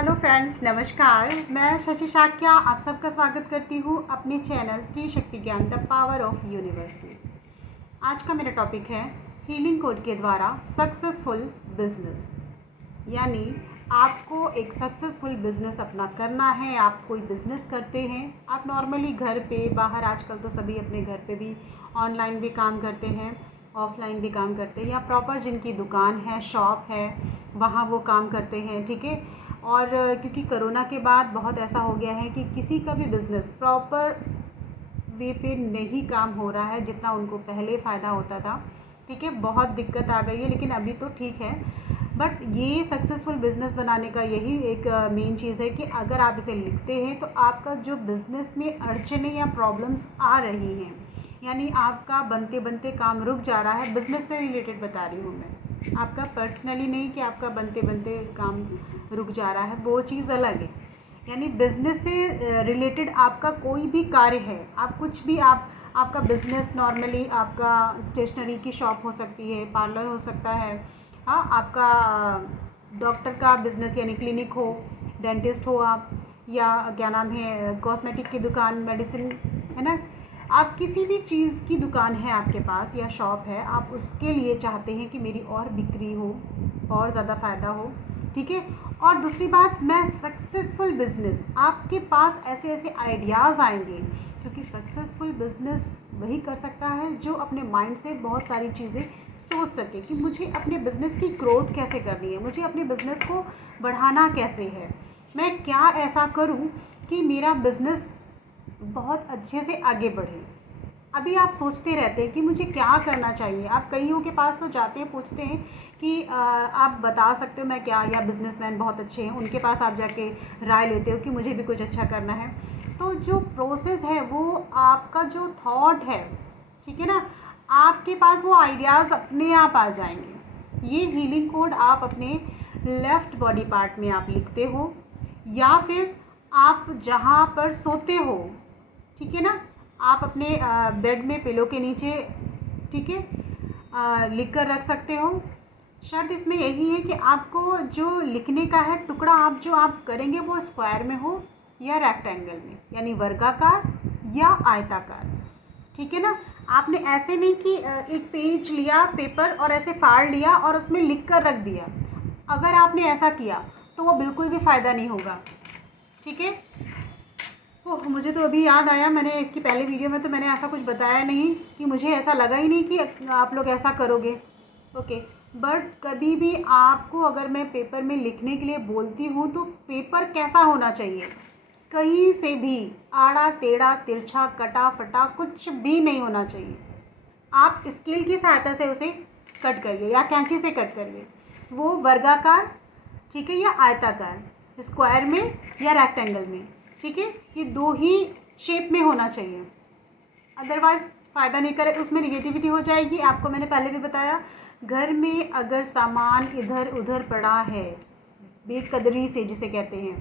Hello friends, नमस्कार। मैं शशि शाक्या आप सबका स्वागत करती हूँ अपने चैनल त्रिशक्ति ज्ञान द पावर ऑफ यूनिवर्स में। आज का मेरा टॉपिक है हीलिंग कोड के द्वारा सक्सेसफुल बिजनेस। यानी आपको एक सक्सेसफुल बिजनेस अपना करना है। आप कोई बिजनेस करते हैं, आप नॉर्मली घर पे बाहर, आजकल तो सभी अपने घर पे भी ऑनलाइन भी काम करते हैं, ऑफलाइन भी काम करते हैं, या प्रॉपर जिनकी दुकान है, शॉप है, वहाँ वो काम करते हैं। ठीक है। और क्योंकि कोरोना के बाद बहुत ऐसा हो गया है कि किसी का भी बिज़नेस प्रॉपर वे पे नहीं काम हो रहा है जितना उनको पहले फ़ायदा होता था। ठीक है, बहुत दिक्कत आ गई है, लेकिन अभी तो ठीक है। बट ये सक्सेसफुल बिज़नेस बनाने का यही एक मेन चीज़ है कि अगर आप इसे लिखते हैं तो आपका जो बिज़नेस में अड़चनें या प्रॉब्लम्स आ रही हैं, यानी आपका बनते बनते काम रुक जा रहा है, बिज़नेस से रिलेटेड बता रही हूँ मैं, आपका पर्सनली नहीं कि आपका बनते बनते काम रुक जा रहा है, वो चीज़ अलग है। यानी बिज़नेस से रिलेटेड आपका कोई भी कार्य है, आप कुछ भी, आपका बिज़नेस नॉर्मली आपका स्टेशनरी की शॉप हो सकती है, पार्लर हो सकता है, हाँ, आपका डॉक्टर का बिज़नेस यानी क्लिनिक हो, डेंटिस्ट हो आप, या क्या नाम है, कॉस्मेटिक की दुकान, मेडिसिन, है ना, आप किसी भी चीज़ की दुकान है आपके पास या शॉप है, आप उसके लिए चाहते हैं कि मेरी और बिक्री हो, और ज़्यादा फ़ायदा हो। ठीक है। और दूसरी बात, मैं सक्सेसफुल बिज़नेस, आपके पास ऐसे ऐसे आइडियाज़ आएंगे, क्योंकि सक्सेसफुल बिज़नेस वही कर सकता है जो अपने माइंड से बहुत सारी चीज़ें सोच सके कि मुझे अपने बिज़नेस की ग्रोथ कैसे करनी है, मुझे अपने बिज़नेस को बढ़ाना कैसे है, मैं क्या ऐसा करूं कि मेरा बिज़नेस बहुत अच्छे से आगे बढ़े। अभी आप सोचते रहते हैं कि मुझे क्या करना चाहिए। आप कईयों के पास तो जाते हैं, पूछते हैं कि आप बता सकते हो मैं क्या, या बिजनेसमैन बहुत अच्छे हैं, उनके पास आप जाके राय लेते हो कि मुझे भी कुछ अच्छा करना है। तो जो प्रोसेस है वो आपका जो थॉट है, ठीक है ना, आपके पास वो आइडियाज़ अपने आप आ जाएंगे। ये हीलिंग कोड आप अपने लेफ़्ट बॉडी पार्ट में आप लिखते हो, या फिर आप जहाँ पर सोते हो, ठीक है ना, आप अपने बेड में पिलो के नीचे, ठीक है, लिख कर रख सकते हो। शर्त इसमें यही है कि आपको जो लिखने का है टुकड़ा, आप जो आप करेंगे वो स्क्वायर में हो या रेक्टेंगल में, यानी वर्गाकार या आयताकार। ठीक है ना। आपने ऐसे नहीं कि एक पेज लिया पेपर और ऐसे फाड़ लिया और उसमें लिख कर रख दिया। अगर आपने ऐसा किया तो वो बिल्कुल भी फ़ायदा नहीं होगा। ठीक है। ओह, मुझे तो अभी याद आया, मैंने इसकी पहले वीडियो में तो मैंने ऐसा कुछ बताया नहीं, कि मुझे ऐसा लगा ही नहीं कि आप लोग ऐसा करोगे। ओके। बट कभी भी आपको अगर मैं पेपर में लिखने के लिए बोलती हूँ तो पेपर कैसा होना चाहिए, कहीं से भी आड़ा टेढ़ा तिरछा कटा फटा कुछ भी नहीं होना चाहिए। आप स्केल की सहायता से उसे कट करिए या कैंची से कट करिए, वो वर्गाकार, ठीक है, या आयताकार, स्क्वायर में या रेक्टेंगल में। ठीक है, ये दो ही शेप में होना चाहिए, अदरवाइज़ फ़ायदा नहीं करे, उसमें निगेटिविटी हो जाएगी। आपको मैंने पहले भी बताया, घर में अगर सामान इधर उधर पड़ा है बेकदरी से जिसे कहते हैं,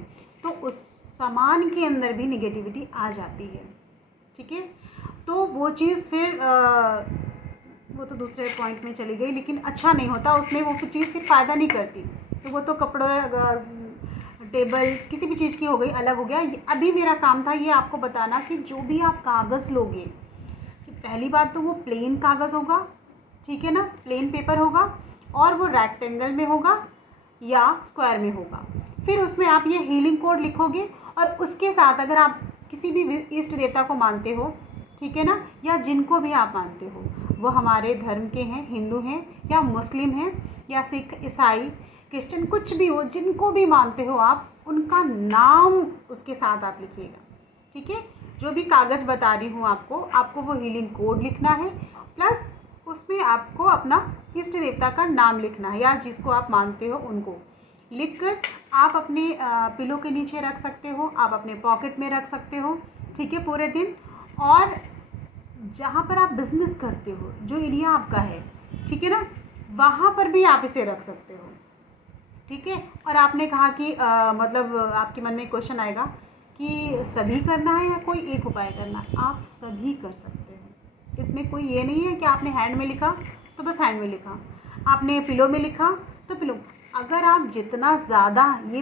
तो उस सामान के अंदर भी निगेटिविटी आ जाती है। ठीक है। तो वो चीज़ फिर वो तो दूसरे पॉइंट में चली गई, लेकिन अच्छा नहीं होता उसमें, वो फिर चीज़ फिर फ़ायदा नहीं करती। तो वो तो कपड़े, टेबल, किसी भी चीज़ की हो गई, अलग हो गया। अभी मेरा काम था ये आपको बताना कि जो भी आप कागज़ लोगे, पहली बात तो वो प्लेन कागज़ होगा, ठीक है ना, प्लेन पेपर होगा, और वो रेक्टेंगल में होगा या स्क्वायर में होगा। फिर उसमें आप ये हीलिंग कोड लिखोगे, और उसके साथ अगर आप किसी भी इष्ट देवता को मानते हो, ठीक है ना, या जिनको भी आप मानते हो, वो हमारे धर्म के हैं, हिंदू हैं या मुस्लिम हैं या सिख, ईसाई, क्रिश्चियन, कुछ भी हो, जिनको भी मानते हो आप, उनका नाम उसके साथ आप लिखिएगा। ठीक है। जो भी कागज़ बता रही हूँ आपको वो हीलिंग कोड लिखना है, प्लस उसमें आपको अपना इष्ट देवता का नाम लिखना है, या जिसको आप मानते हो उनको लिखकर आप अपने पिलो के नीचे रख सकते हो, आप अपने पॉकेट में रख सकते हो। ठीक है, पूरे दिन। और जहाँ पर आप बिज़नेस करते हो, जो एरिया आपका है, ठीक है ना, वहाँ पर भी आप इसे रख सकते हो। ठीक है। और आपने कहा कि मतलब आपके मन में क्वेश्चन आएगा कि सभी करना है या कोई एक उपाय करना है। आप सभी कर सकते हो, इसमें कोई ये नहीं है कि आपने हैंड में लिखा तो बस हैंड में लिखा, आपने पिलो में लिखा तो पिलो। अगर आप जितना ज़्यादा ये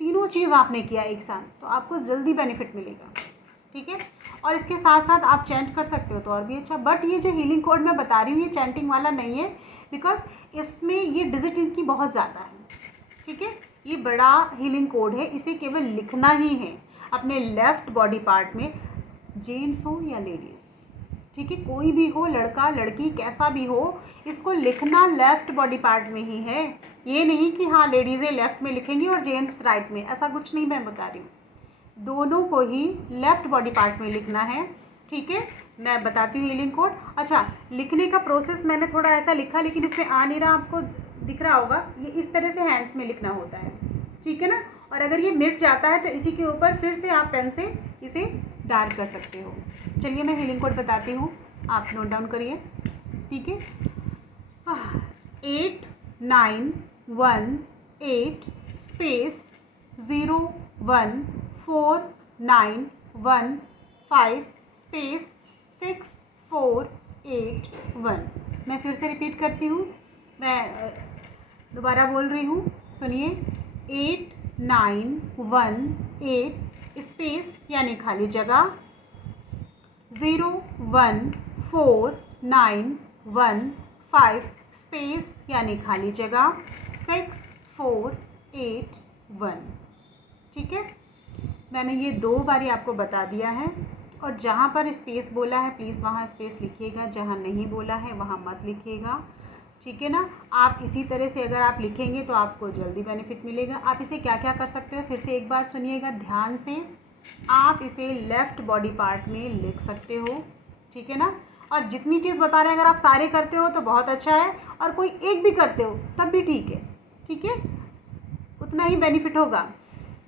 तीनों चीज़ आपने किया एक साथ, तो आपको जल्दी बेनिफिट मिलेगा, ठीक है। और इसके साथ साथ आप चैंट कर सकते हो तो और भी अच्छा। बट ये जो हीलिंग कोड मैं बता रही हूँ ये चैंटिंग वाला नहीं है, बिकॉज इसमें ये डिजिट इनकी बहुत ज़्यादा है, ठीक है। ये बड़ा हीलिंग कोड है, इसे केवल लिखना ही है अपने लेफ़्ट बॉडी पार्ट में, जेंट्स हो या लेडीज़, ठीक है, कोई भी हो, लड़का लड़की कैसा भी हो, इसको लिखना लेफ़्ट बॉडी पार्ट में ही है। ये नहीं कि हाँ लेडीज़ें लेफ़्ट में लिखेंगी और जेंट्स राइट में, ऐसा कुछ नहीं मैं बता रही हूँ, दोनों को ही लेफ़्ट बॉडी पार्ट में लिखना है, ठीक है। मैं बताती हूँ हीलिंग कोड। अच्छा, लिखने का प्रोसेस मैंने थोड़ा ऐसा लिखा, लेकिन इसमें आ नहीं रहा, आपको दिख रहा होगा, ये इस तरह से हैंड्स में लिखना होता है, ठीक है ना। और अगर ये मिट जाता है तो इसी के ऊपर फिर से आप पेन से इसे डार्क कर सकते हो। चलिए मैं हीलिंग कोड बताती हूँ, आप नोट डाउन करिए, ठीक है। 8918 स्पेस 0149115 स्पेस 6481। मैं फिर से रिपीट करती हूँ, मैं दोबारा बोल रही हूँ, सुनिए। 8918 स्पेस यानी खाली जगह 0149115 स्पेस यानी खाली जगह 6481, ठीक है। मैंने ये 2 बारी आपको बता दिया है, और जहाँ पर स्पेस बोला है प्लीज़ वहाँ स्पेस लिखिएगा, जहाँ नहीं बोला है वहाँ मत लिखिएगा, ठीक है ना। आप इसी तरह से अगर आप लिखेंगे तो आपको जल्दी बेनिफिट मिलेगा। आप इसे क्या क्या कर सकते हो फिर से एक बार सुनिएगा ध्यान से। आप इसे लेफ़्ट बॉडी पार्ट में लिख सकते हो, ठीक है ना। और जितनी चीज़ बता रहे हैं अगर आप सारे करते हो तो बहुत अच्छा है, और कोई एक भी करते हो तब भी ठीक है, ठीक है, उतना ही बेनिफिट होगा।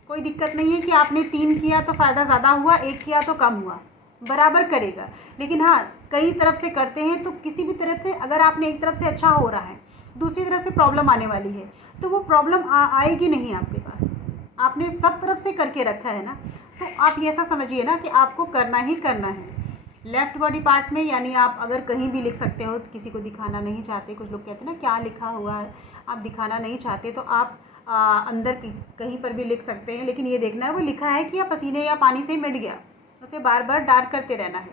कोई दिक्कत नहीं है कि आपने 3 किया तो फ़ायदा ज़्यादा हुआ, 1 किया तो कम हुआ, बराबर करेगा। लेकिन हाँ, कई तरफ से करते हैं तो किसी भी तरफ से अगर आपने एक तरफ से अच्छा हो रहा है, दूसरी तरफ से प्रॉब्लम आने वाली है, तो वो प्रॉब्लम आएगी नहीं आपके पास। आपने सब तरफ से करके रखा है ना, तो आप ये ऐसा समझिए ना कि आपको करना ही करना है लेफ़्ट बॉडी पार्ट में। यानी आप अगर कहीं भी लिख सकते हो, किसी को दिखाना नहीं चाहते, कुछ लोग कहते हैं ना क्या लिखा हुआ है, आप दिखाना नहीं चाहते तो आप अंदर कहीं पर भी लिख सकते हैं, लेकिन ये देखना है वो लिखा है कि या पसीने या पानी से मिट गया, उसे बार बार डार्क करते रहना है,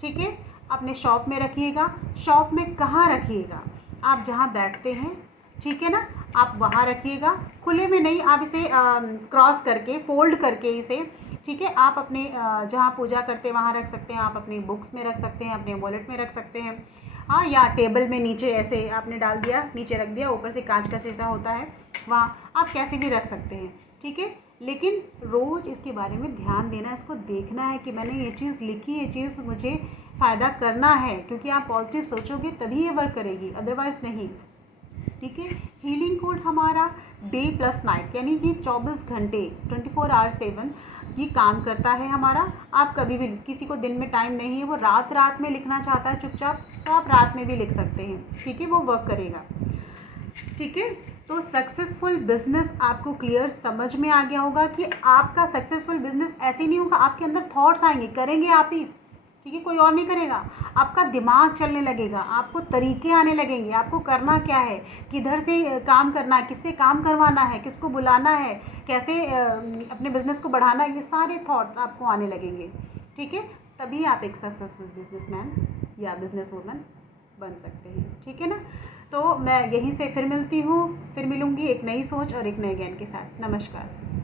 ठीक है। अपने शॉप में रखिएगा। शॉप में कहाँ रखिएगा, आप जहाँ बैठते हैं, ठीक है ना, आप वहाँ रखिएगा, खुले में नहीं। आप इसे क्रॉस करके फोल्ड करके इसे, ठीक है, आप अपने जहाँ पूजा करते हैं वहाँ रख सकते हैं, आप अपनी बुक्स में रख सकते हैं, अपने वॉलेट में रख सकते हैं, हाँ, या टेबल में नीचे ऐसे आपने डाल दिया, नीचे रख दिया, ऊपर से कांच का शीशा होता है वहाँ आप कैसे भी रख सकते हैं, ठीक है। लेकिन रोज़ इसके बारे में ध्यान देना, इसको देखना है कि मैंने ये चीज़ लिखी, ये चीज़ मुझे फ़ायदा करना है, क्योंकि आप पॉजिटिव सोचोगे तभी ये वर्क करेगी, अदरवाइज़ नहीं, ठीक है। हीलिंग कोड हमारा डे प्लस नाइट यानी कि 24 घंटे 24 आवर 7 ये काम करता है हमारा। आप कभी भी, किसी को दिन में टाइम नहीं है, वो रात में लिखना चाहता है चुपचाप, तो आप रात में भी लिख सकते हैं, ठीक है, वो वर्क करेगा, ठीक है। तो सक्सेसफुल बिजनेस आपको क्लियर समझ में आ गया होगा कि आपका सक्सेसफुल बिजनेस ऐसे नहीं होगा, आपके अंदर थॉट्स आएंगे, करेंगे आप ही, ठीक है, कोई और नहीं करेगा। आपका दिमाग चलने लगेगा, आपको तरीके आने लगेंगे, आपको करना क्या है, किधर से काम करना है, किससे काम करवाना है, किसको बुलाना है, कैसे अपने बिजनेस को बढ़ाना है, ये सारे थॉट्स आपको आने लगेंगे, ठीक है। तभी आप एक सक्सेसफुल बिजनेसमैन या बिजनेस वूमन बन सकते हैं, ठीक है ना। तो मैं यहीं से फिर मिलती हूँ, फिर मिलूँगी एक नई सोच और एक नए ज्ञान के साथ। नमस्कार।